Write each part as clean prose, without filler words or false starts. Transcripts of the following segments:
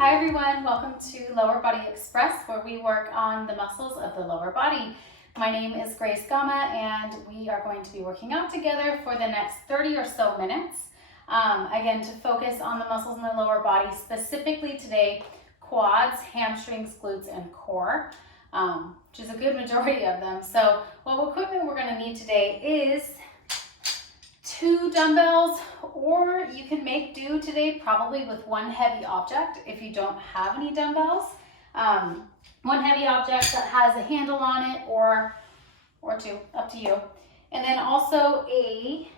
Hi everyone, welcome to Lower Body Express, where we work on the muscles of the lower body. My name is Grace Gama and we are going to be working out together for the next 30 or so minutes. Again, to focus on the muscles in the lower body, specifically today, quads, hamstrings, glutes, and core, which is a good majority of them. So what equipment we're going to need today is 2 dumbbells, or you can make do today probably with one heavy object if you don't have any dumbbells. One heavy object that has a handle on it, or 2, up to you. And then also a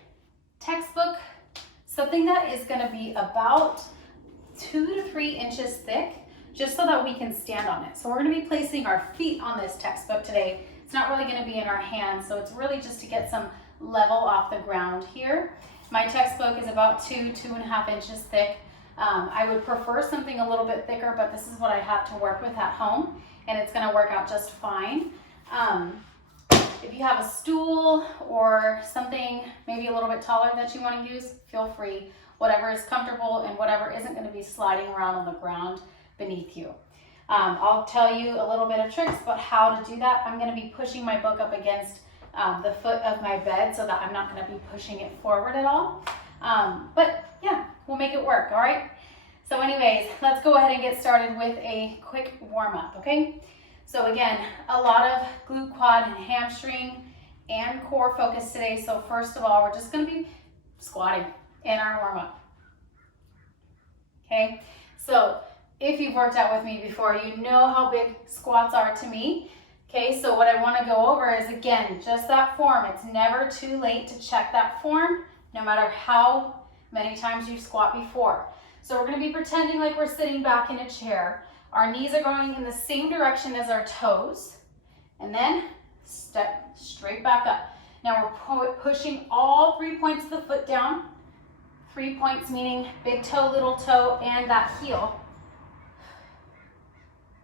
textbook, something that is going to be about 2 to 3 inches thick, just so that we can stand on it. So we're going to be placing our feet on this textbook today. It's not really going to be in our hands, so it's really just to get some level off the ground here. My textbook is about 2.5 inches thick. I would prefer something a little bit thicker, but this is what I have to work with at home, and it's going to work out just fine. If you have a stool or something maybe a little bit taller that you want to use, feel free. Whatever is comfortable and whatever isn't going to be sliding around on the ground beneath you. I'll tell you a little bit of tricks about how to do that. I'm going to be pushing my book up against the foot of my bed so that I'm not going to be pushing it forward at all. But yeah, we'll make it work, all right? So anyways, let's go ahead and get started with a quick warm-up, okay? So again, a lot of glute, quad, and hamstring and core focus today. So first of all, we're just going to be squatting in our warm-up, okay? So if you've worked out with me before, you know how big squats are to me. Okay, so what I want to go over is, again, just that form. It's never too late to check that form, no matter how many times you squat before. So we're going to be pretending like we're sitting back in a chair. Our knees are going in the same direction as our toes, and then step straight back up. Now we're pushing all 3 points of the foot down. 3 points meaning big toe, little toe, and that heel.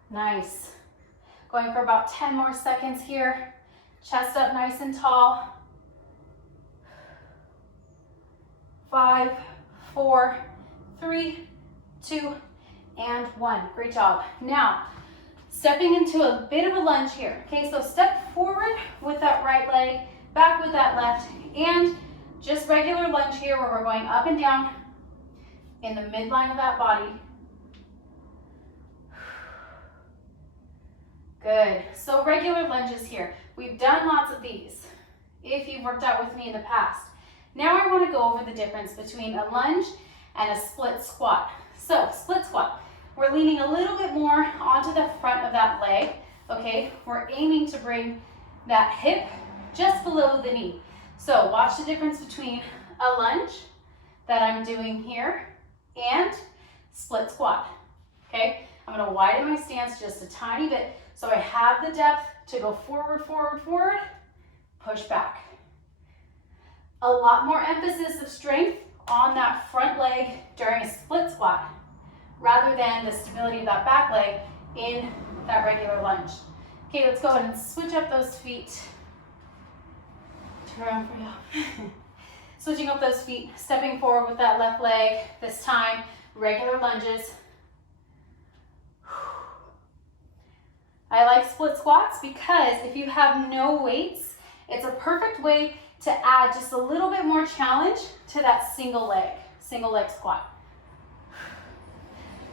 Nice. Going for about 10 more seconds here. Chest up nice and tall. 5, 4, 3, 2, and 1. Great job. Now, stepping into a bit of a lunge here. Okay, so step forward with that right leg, back with that left, and just regular lunge here where we're going up and down in the midline of that body. Good. So regular lunges here. We've done lots of these if you've worked out with me in the past. Now I want to go over the difference between a lunge and a split squat. So split squat, we're leaning a little bit more onto the front of that leg. Okay, we're aiming to bring that hip just below the knee. So watch the difference between a lunge that I'm doing here and split squat. Okay, I'm going to widen my stance just a tiny bit, so I have the depth to go forward, forward, forward, push back. A lot more emphasis of strength on that front leg during a split squat, rather than the stability of that back leg in that regular lunge. Okay, let's go ahead and switch up those feet. Turn around for you. Switching up those feet, stepping forward with that left leg, this time regular lunges. I like split squats because if you have no weights, it's a perfect way to add just a little bit more challenge to that single leg squat.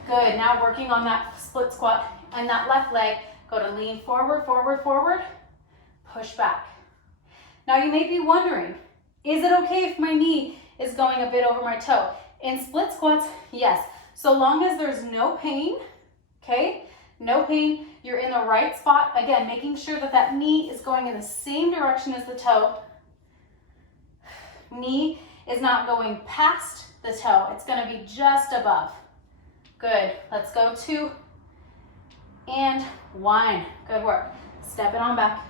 Good, now working on that split squat and that left leg, go to lean forward, forward, forward, push back. Now you may be wondering, is it okay if my knee is going a bit over my toe? In split squats, yes, so long as there's no pain, okay? No pain, you're in the right spot. Again, making sure that that knee is going in the same direction as the toe. Knee is not going past the toe. It's going to be just above. Good. Let's go 2 and 1. Good work. Step it on back.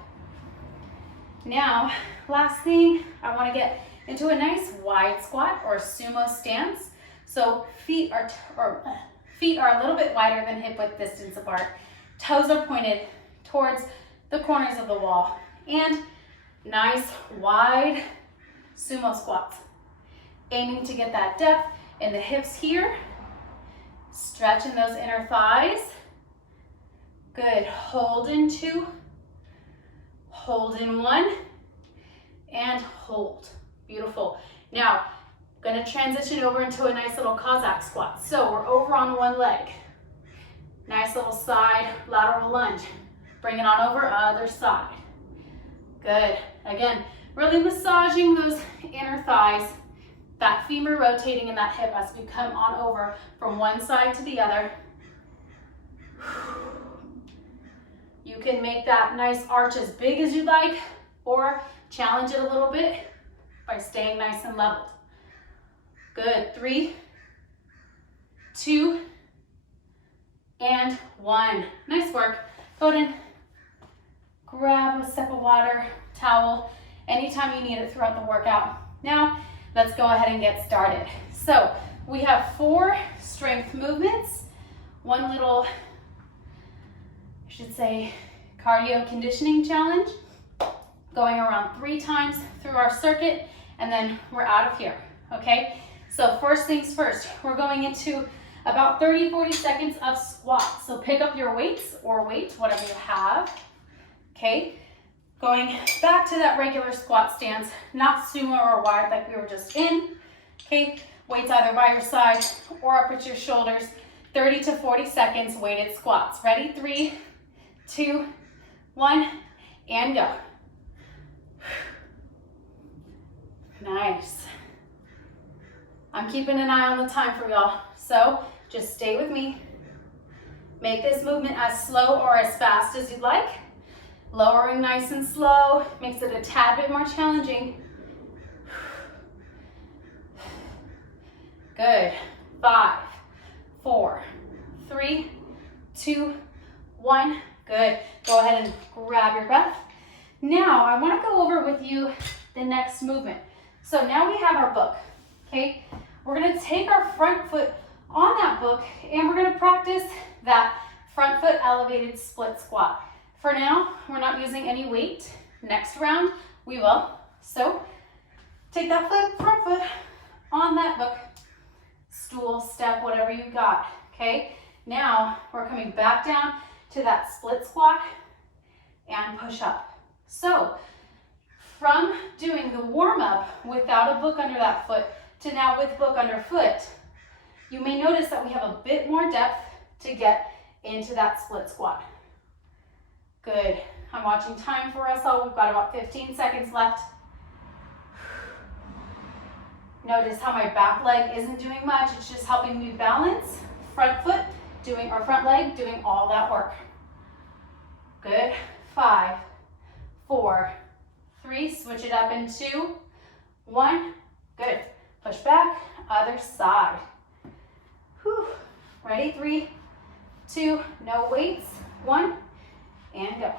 Now, last thing, I want to get into a nice wide squat or sumo stance. So feet are a little bit wider than hip width distance apart. Toes are pointed towards the corners of the wall. And nice wide sumo squats. Aiming to get that depth in the hips here. Stretching those inner thighs. Good, hold in 2, hold in 1, and hold. Beautiful. Now, I'm gonna transition over into a nice little Kozak squat. So we're over on one leg. Nice little side lateral lunge. Bring it on over, other side. Good. Again, really massaging those inner thighs, that femur rotating in that hip as we come on over from one side to the other. You can make that nice arch as big as you like, or challenge it a little bit by staying nice and leveled. Good. 3, 2, and 1. Nice work. Go ahead and grab a sip of water, towel, anytime you need it throughout the workout. Now, let's go ahead and get started. So, we have 4 strength movements, one little, I should say, cardio conditioning challenge, going around 3 times through our circuit, and then we're out of here, okay? So first things first, we're going into about 30-40 seconds of squat. So pick up your weights or weight, whatever you have, okay? Going back to that regular squat stance, not sumo or wide like we were just in, okay? Weights either by your side or up at your shoulders. 30 to 40 seconds weighted squats. Ready? 3, 2, 1, and go. Nice. I'm keeping an eye on the time for y'all, so just stay with me. Make this movement as slow or as fast as you'd like. Lowering nice and slow makes it a tad bit more challenging. Good. 5, 4, 3, 2, 1. Good. Go ahead and grab your breath. Now, I want to go over with you the next movement. So now we have our book, okay? We're going to take our front foot on that book and we're going to practice that front foot elevated split squat. For now, we're not using any weight. Next round, we will. So take that front foot on that book, stool, step, whatever you got, okay? Now we're coming back down to that split squat and push up. So from doing the warm up without a book under that foot to now with book underfoot, you may notice that we have a bit more depth to get into that split squat. Good. I'm watching time for us all. We've got about 15 seconds left. Notice how my back leg isn't doing much. It's just helping me balance. Front foot doing, or front leg doing all that work. Good. 5, 4, 3. Switch it up in 2, 1. Good. Push back. Other side. Whew. Ready? 3, 2. No weights. 1. And go.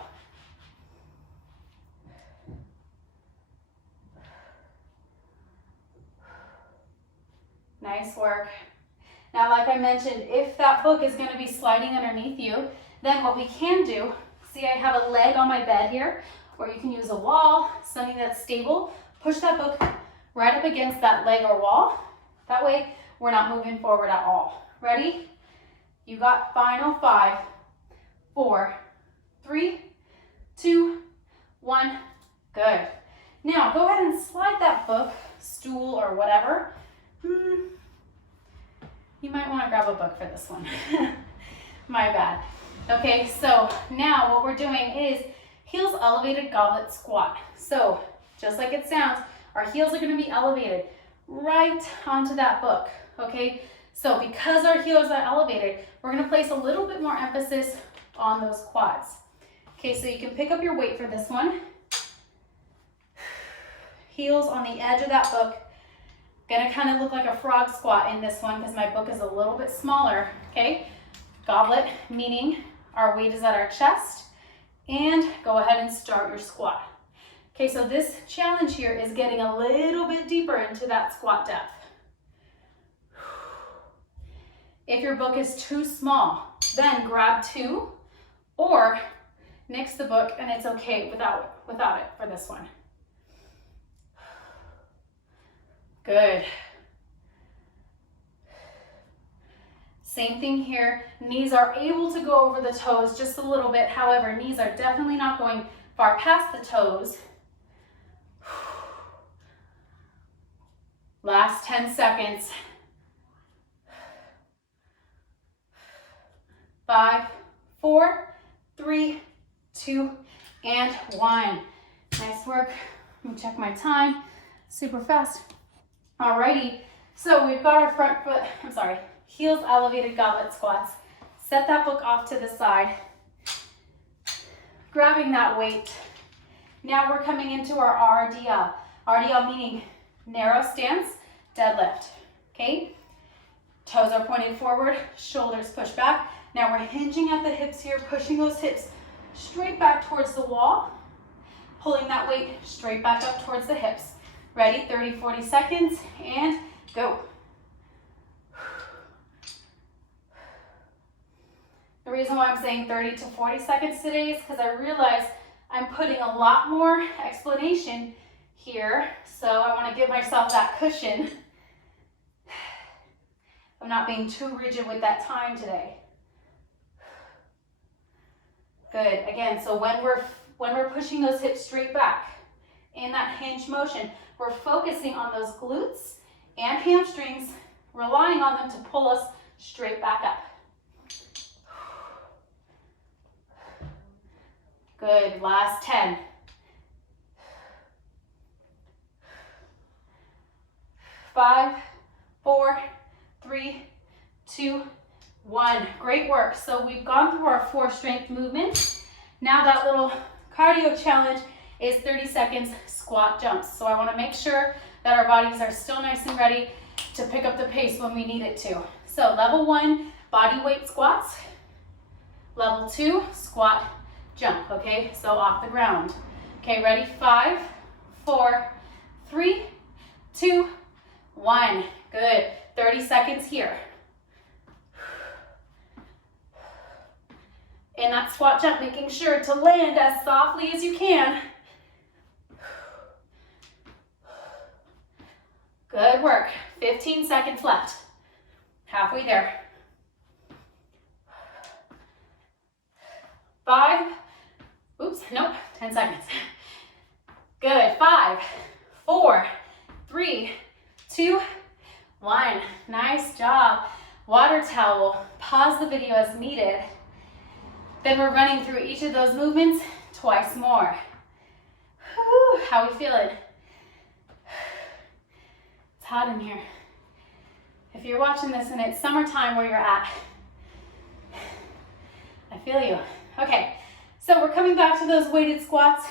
Nice work. Now, like I mentioned, if that book is going to be sliding underneath you, then what we can do, see I have a leg on my bed here, or you can use a wall, something that's stable. Push that book right up against that leg or wall. That way, we're not moving forward at all. Ready? You got final 5, 4, 3, 2, 1. Good. Now, go ahead and slide that book, stool, or whatever. You might want to grab a book for this one. My bad. Okay, so now what we're doing is heels elevated goblet squat. So just like it sounds, our heels are going to be elevated right onto that book. Okay, so because our heels are elevated, we're going to place a little bit more emphasis on those quads. Okay, so you can pick up your weight for this one. Heels on the edge of that book. Gonna kind of look like a frog squat in this one because my book is a little bit smaller, okay? Goblet, meaning our weight is at our chest. And go ahead and start your squat. Okay, so this challenge here is getting a little bit deeper into that squat depth. If your book is too small, then grab 2 or nix the book, and it's okay without it for this one. Good. Same thing here. Knees are able to go over the toes just a little bit. However, knees are definitely not going far past the toes. Last 10 seconds. 5, 4, 3, 2, and 1. Nice work. Let me check my time. Super fast. Alrighty. So we've got our front foot, heels elevated goblet squats. Set that book off to the side. Grabbing that weight. Now we're coming into our RDL. RDL meaning narrow stance, deadlift. Okay? Toes are pointed forward, shoulders push back. Now we're hinging at the hips here, pushing those hips straight back towards the wall. Pulling that weight straight back up towards the hips. Ready? 30, 40 seconds, and go. The reason why I'm saying 30 to 40 seconds today is because I realize I'm putting a lot more explanation here, so I want to give myself that cushion of not being too rigid with that time today. Good. Again, so when we're pushing those hips straight back in that hinge motion, we're focusing on those glutes and hamstrings, relying on them to pull us straight back up. Good. Last 10. 5, 4, 3, 2, 1. Great work. So we've gone through our 4 strength movements. Now that little cardio challenge is 30 seconds squat jumps. So I want to make sure that our bodies are still nice and ready to pick up the pace when we need it to. So level 1, body weight squats. Level 2, squat jump. Okay, so off the ground. Okay, ready? 5, 4, 3, 2, 1. Good. 30 seconds here. In that squat jump, making sure to land as softly as you can. Good work. 15 seconds left. Halfway there. 5, 10 seconds. Good. 5, 4, 3, 2, 1. Nice job. Water towel. Pause the video as needed. Then we're running through each of those movements twice more. Whew, how we feeling? It's hot in here. If you're watching this and it's summertime where you're at, I feel you. Okay, so we're coming back to those weighted squats.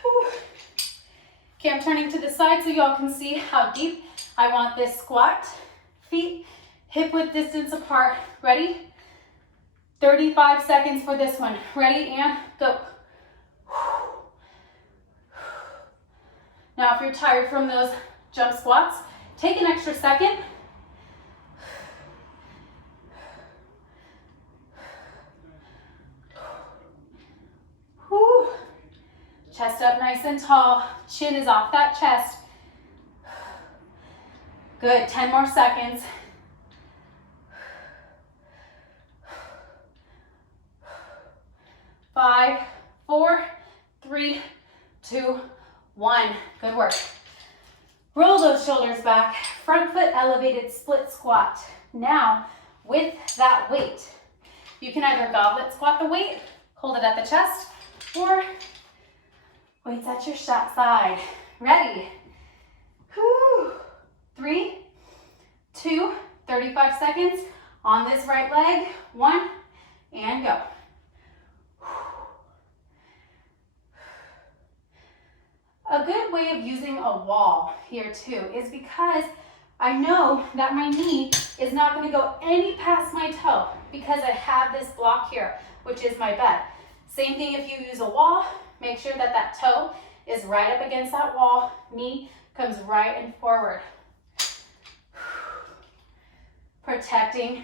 Whew. Okay, I'm turning to the side so y'all can see how deep I want this squat. Feet hip width distance apart. Ready? 35 seconds for this one. Ready, and go. Now, if you're tired from those jump squats, take an extra second. Whew. Chest up nice and tall. Chin is off that chest. Good. 10 more seconds. 5, 4, 3, 2, 1. Good work. Roll those shoulders back. Front foot elevated split squat. Now, with that weight, you can either goblet squat the weight, hold it at the chest, or weights at your side. Ready? Whew. 3, 2, 35 seconds on this right leg. 1, and go. A good way of using a wall here too is because I know that my knee is not going to go any past my toe because I have this block here, which is my bed. Same thing if you use a wall, make sure that that toe is right up against that wall, knee comes right and forward. Protecting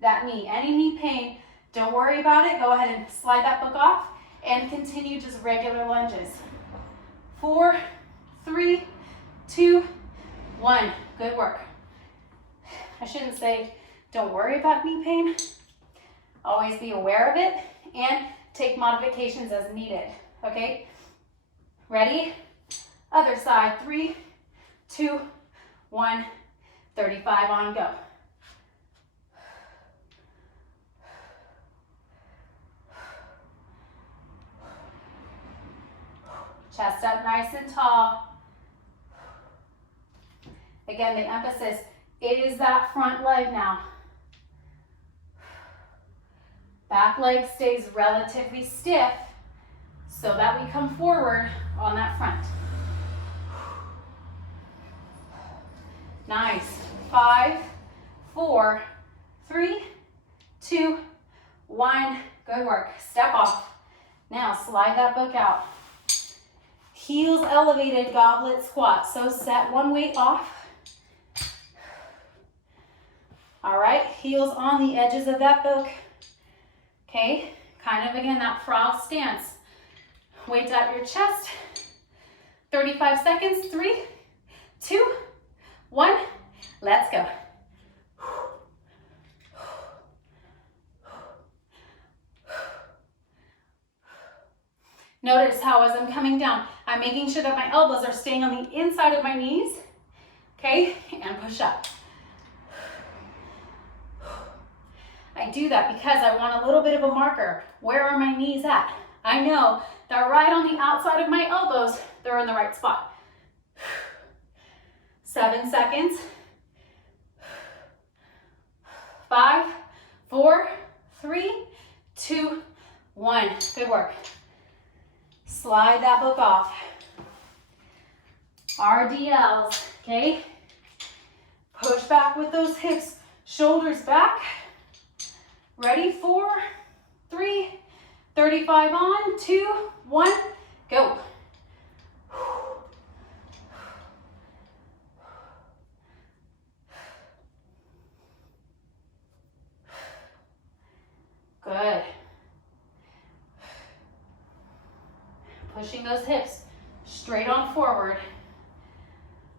that knee. Any knee pain, don't worry about it. Go ahead and slide that book off and continue just regular lunges. 4, 3, 2, 1. Good work. I shouldn't say don't worry about knee pain. Always be aware of it and take modifications as needed, okay? Ready? Other side, 3, 2, 1, 35 on, go. Chest up nice and tall. Again, the emphasis is that front leg now. Back leg stays relatively stiff so that we come forward on that front. Nice. 5, 4, 3, 2, 1. Good work. Step off. Now slide that book out. Heels elevated, goblet squat. So set one weight off. All right, heels on the edges of that book. Okay, kind of again that frog stance. Weight at your chest. 35 seconds, 3, 2, 1. Let's go. Notice how as I'm coming down, I'm making sure that my elbows are staying on the inside of my knees. Okay, and push up. I do that because I want a little bit of a marker. Where are my knees at? I know that right on the outside of my elbows, they're in the right spot. 7 seconds. 5, 4, 3, 2, 1. Good work. Slide that book off. Rdls, okay? Push back with those hips, shoulders back. Ready? 4, 3, 35 on, 2, 1, go. Good. Pushing those hips straight on forward.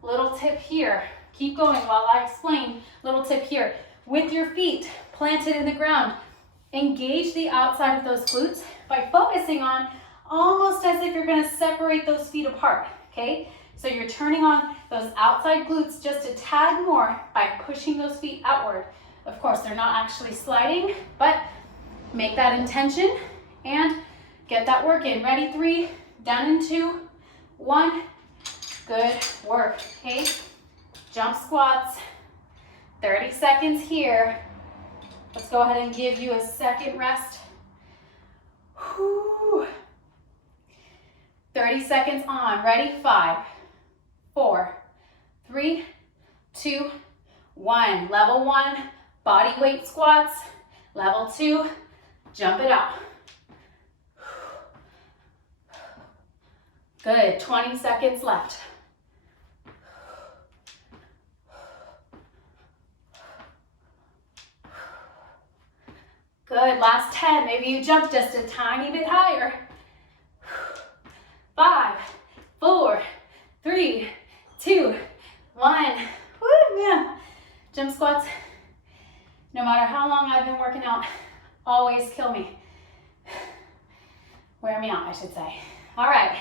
Little tip here. Keep going while I explain. Little tip here. With your feet planted in the ground, engage the outside of those glutes by focusing on almost as if you're going to separate those feet apart, okay? So you're turning on those outside glutes just a tad more by pushing those feet outward. Of course, they're not actually sliding, but make that intention and get that work in. Ready? 3, down in 2, 1. Good work, okay? Jump squats. 30 seconds here. Let's go ahead and give you a second rest. Whew. 30 seconds on. Ready? 5, 4, 3, 2, 1. Level 1, body weight squats. Level 2, jump it out. Good. 20 seconds left. Good, last 10. Maybe you jump just a tiny bit higher. 5, 4, 3, 2, 1. Woo, man. Jump squats, no matter how long I've been working out, always kill me. Wear me out, I should say. All right,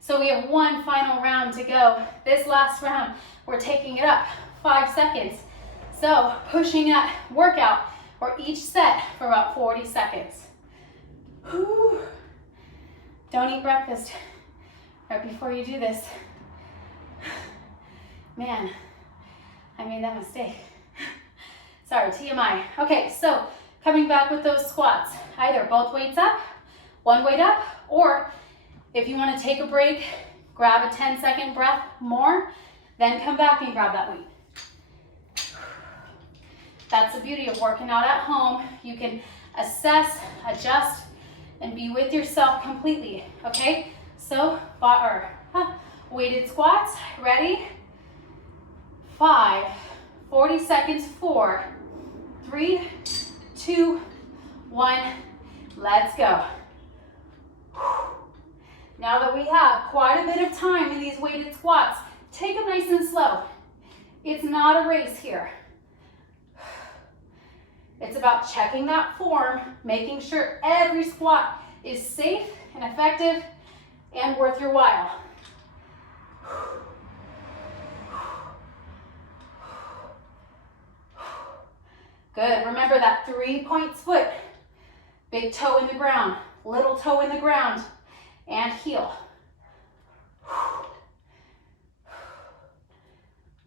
so we have one final round to go. This last round, we're taking it up 5 seconds. So pushing that workout or each set for about 40 seconds. Whew. Don't eat breakfast right before you do this. Man, I made that mistake. Sorry, TMI. Okay, so coming back with those squats, either both weights up, one weight up, or if you want to take a break, grab a 10-second breath more, then come back and grab that weight. That's the beauty of working out at home. You can assess, adjust, and be with yourself completely, okay? So, weighted squats, ready? 5, 40 seconds, 4, 3, 2, 1, let's go. Now that we have quite a bit of time in these weighted squats, take them nice and slow. It's not a race here. It's about checking that form, making sure every squat is safe and effective and worth your while. Good. Remember that 3-point split. Big toe in the ground, little toe in the ground, and heel.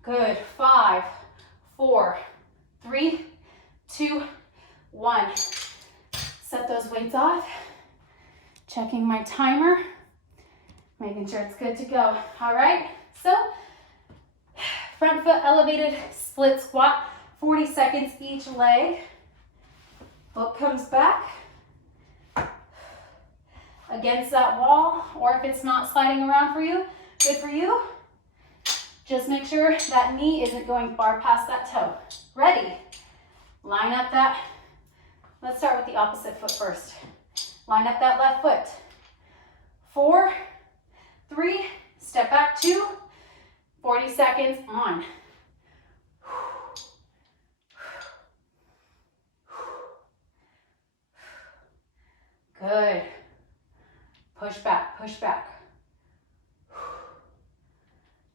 Good. 5, 4, 3, 2, 1. Set those weights off. Checking my timer. Making sure it's good to go. All right. So, front foot elevated split squat. 40 seconds each leg. Foot comes back against that wall, or if it's not sliding around for you, good for you. Just make sure that knee isn't going far past that toe. Ready? Line up that. Let's start with the opposite foot first. Line up that left foot. 4, 3, step back 2, 40 seconds on. Good. Push back, push back.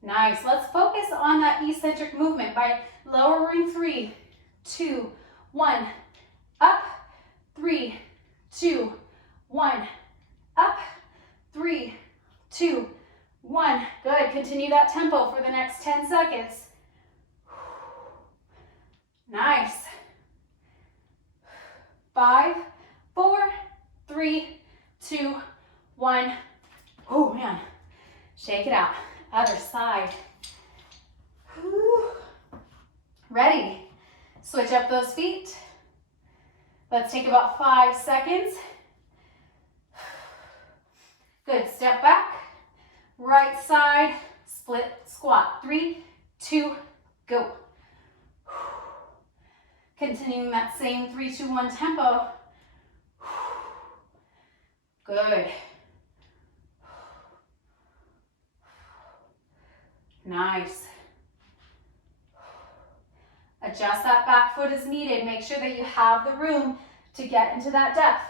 Nice. Let's focus on that eccentric movement by lowering 3, 2, 1. Up, 3, 2, 1. Up, 3, 2, 1. Good. Continue that tempo for the next 10 seconds. Nice. 5, 4, 3, 2, 1. Oh man, shake it out. Other side. Whew. Ready? Switch up those feet. Let's take about 5 seconds. Good, step back. Right side, split squat. 3, 2, go. Continuing that same 3, 2, 1 tempo. Good. Nice. Adjust that back foot as needed. Make sure that you have the room to get into that depth.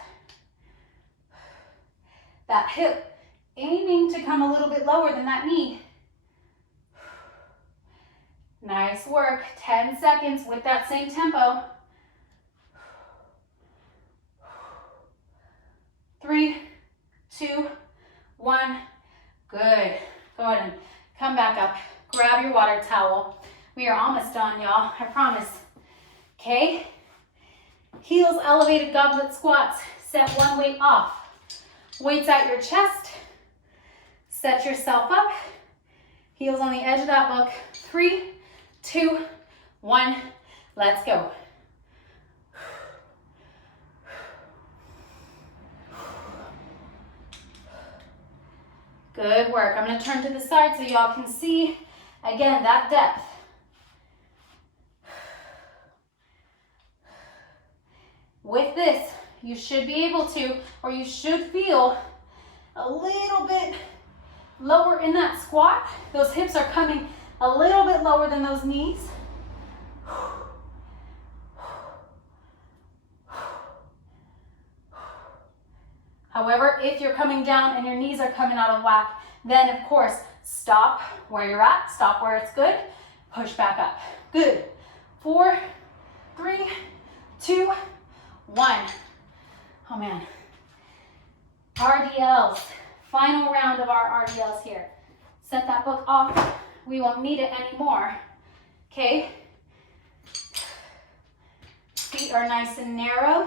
That hip aiming to come a little bit lower than that knee. Nice work. 10 seconds with that same tempo. 3, 2, 1. Good. Go ahead and come back up. Grab your water towel. We are almost done, y'all. I promise. Okay. Heels elevated goblet squats. Set one weight off. Weights at your chest. Set yourself up. Heels on the edge of that book. 3, 2, 1. Let's go. Good work. I'm going to turn to the side so y'all can see, again, that depth. With this, you should be able to, or you should feel a little bit lower in that squat. Those hips are coming a little bit lower than those knees. However, if you're coming down and your knees are coming out of whack, then of course, stop where you're at, stop where it's good, push back up. Good. 4, 3, 2, 1. Oh man. Rdls. Final round of our Rdls here. Set that book off. We won't need it anymore. Okay. Feet are nice and narrow.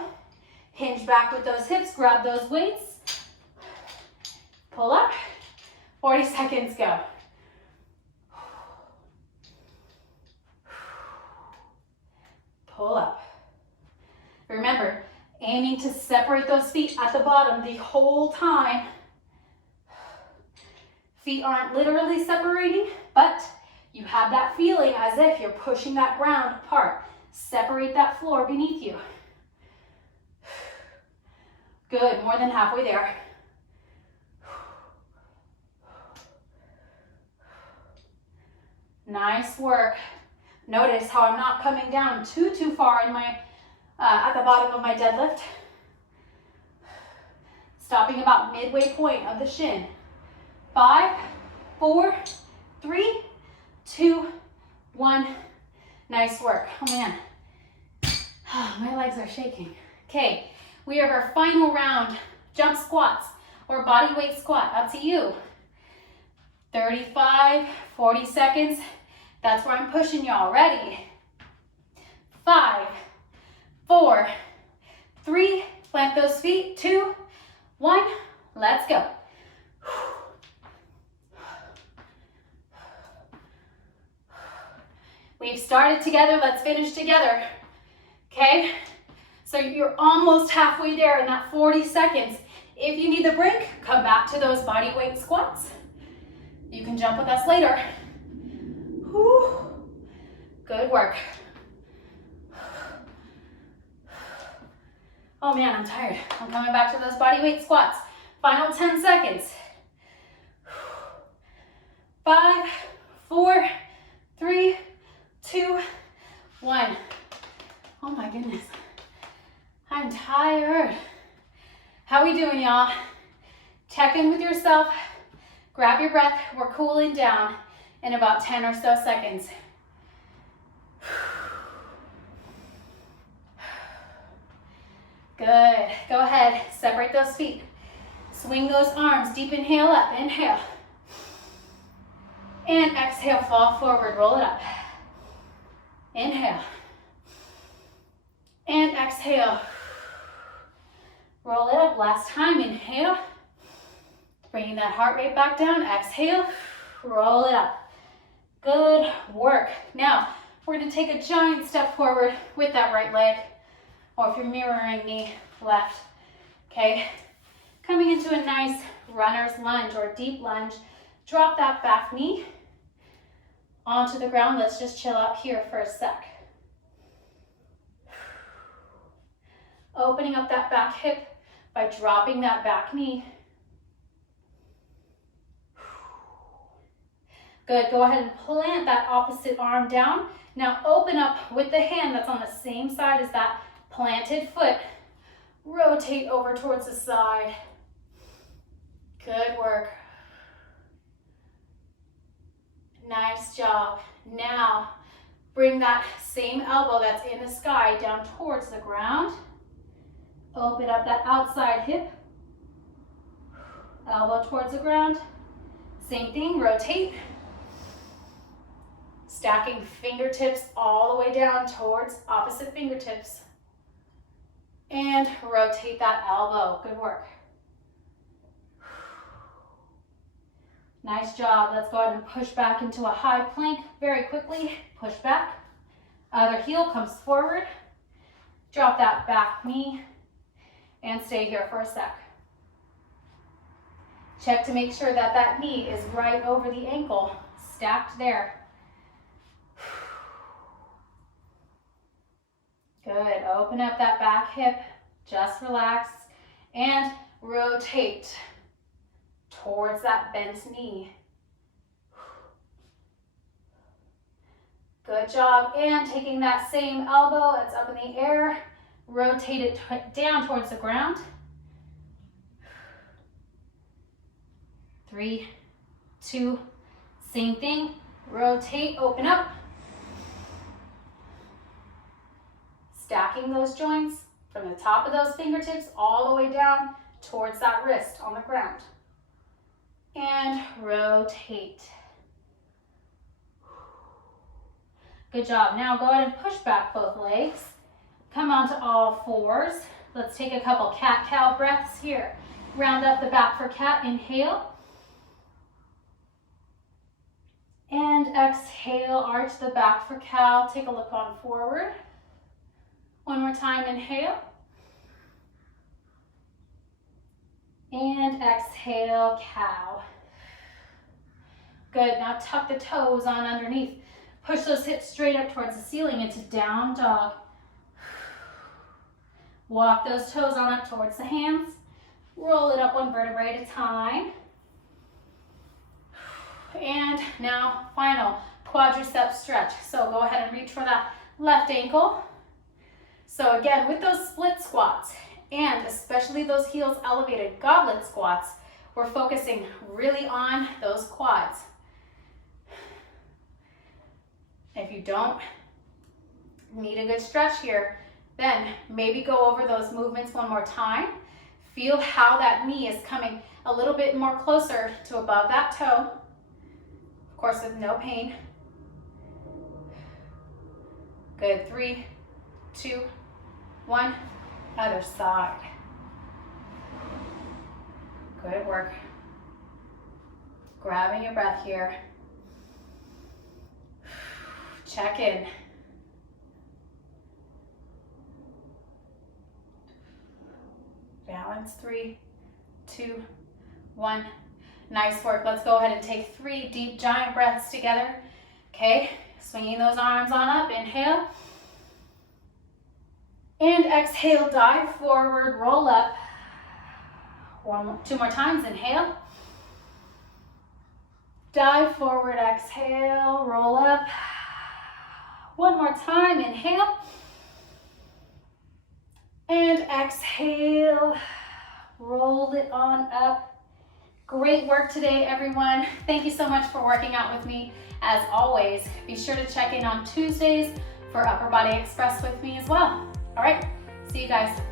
Hinge back with those hips, grab those weights. Pull up. 40 seconds, go. Pull up. Remember, aiming to separate those feet at the bottom the whole time. Feet aren't literally separating, but you have that feeling as if you're pushing that ground apart. Separate that floor beneath you. Good, more than halfway there. Nice work. Notice how I'm not coming down too far in my at the bottom of my deadlift. Stopping about midway point of the shin. 5, 4, 3, 2, 1. Nice work. Oh man, my legs are shaking. Okay, we have our final round, jump squats or body weight squat, up to you. 35, 40 seconds. That's where I'm pushing y'all. Ready? 5, 4, 3, plant those feet, 2, 1, let's go. We've started together, let's finish together, okay? So you're almost halfway there in that 40 seconds. If you need the break, come back to those body weight squats. You can jump with us later. Whew. Good work. Oh man, I'm tired. I'm coming back to those body weight squats. Final 10 seconds. 5, 4, 3, 2, 1. Oh my goodness. I'm tired. How we doing, y'all? Check in with yourself. Grab your breath. We're cooling down in about 10 or so seconds. Good. Go ahead. Separate those feet. Swing those arms. Deep inhale up. Inhale. And exhale. Fall forward. Roll it up. Inhale. And exhale. Roll it up. Last time. Inhale. Bringing that heart rate back down. Exhale. Roll it up. Good work. Now, we're going to take a giant step forward with that right leg. Or if you're mirroring me, left. Okay? Coming into a nice runner's lunge or deep lunge. Drop that back knee onto the ground. Let's just chill out here for a sec. Opening up that back hip by dropping that back knee. Good, go ahead and plant that opposite arm down. Now open up with the hand that's on the same side as that planted foot. Rotate over towards the side. Good work. Nice job. Now, bring that same elbow that's in the sky down towards the ground. Open up that outside hip. Elbow towards the ground. Same thing, rotate. Stacking fingertips all the way down towards opposite fingertips. And rotate that elbow. Good work. Nice job. Let's go ahead and push back into a high plank very quickly. Push back. Other heel comes forward. Drop that back knee and stay here for a sec. Check to make sure that that knee is right over the ankle, stacked there. Good. Open up that back hip. Just relax and rotate towards that bent knee. Good job. And taking that same elbow that's up in the air, rotate it down towards the ground. 3, 2, same thing. Rotate, open up. Stacking those joints from the top of those fingertips all the way down towards that wrist on the ground. And rotate. Good job. Now go ahead and push back both legs. Come onto all fours. Let's take a couple cat-cow breaths here. Round up the back for cat. Inhale. And exhale, arch the back for cow. Take a look on forward. One more time, inhale. And exhale, cow. Good, now tuck the toes on underneath. Push those hips straight up towards the ceiling into down dog. Walk those toes on up towards the hands. Roll it up one vertebrae at a time. And now, final quadricep stretch. So go ahead and reach for that left ankle. So again, with those split squats, and especially those heels elevated goblet squats, we're focusing really on those quads. If you don't need a good stretch here, then maybe go over those movements one more time. Feel how that knee is coming a little bit more closer to above that toe. Of course, with no pain. Good, 3, 2, 1, other side. Good work. Grabbing your breath here. Check in. Balance, 3, 2, 1. Nice work. Let's go ahead and take 3 deep giant breaths together. Okay, swinging those arms on up. Inhale. And exhale, dive forward, roll up. 2 more times, inhale. Dive forward, exhale, roll up. 1 more time, inhale. And exhale, roll it on up. Great work today, everyone. Thank you so much for working out with me. As always, be sure to check in on Tuesdays for Upper Body Express with me as well. All right, see you guys.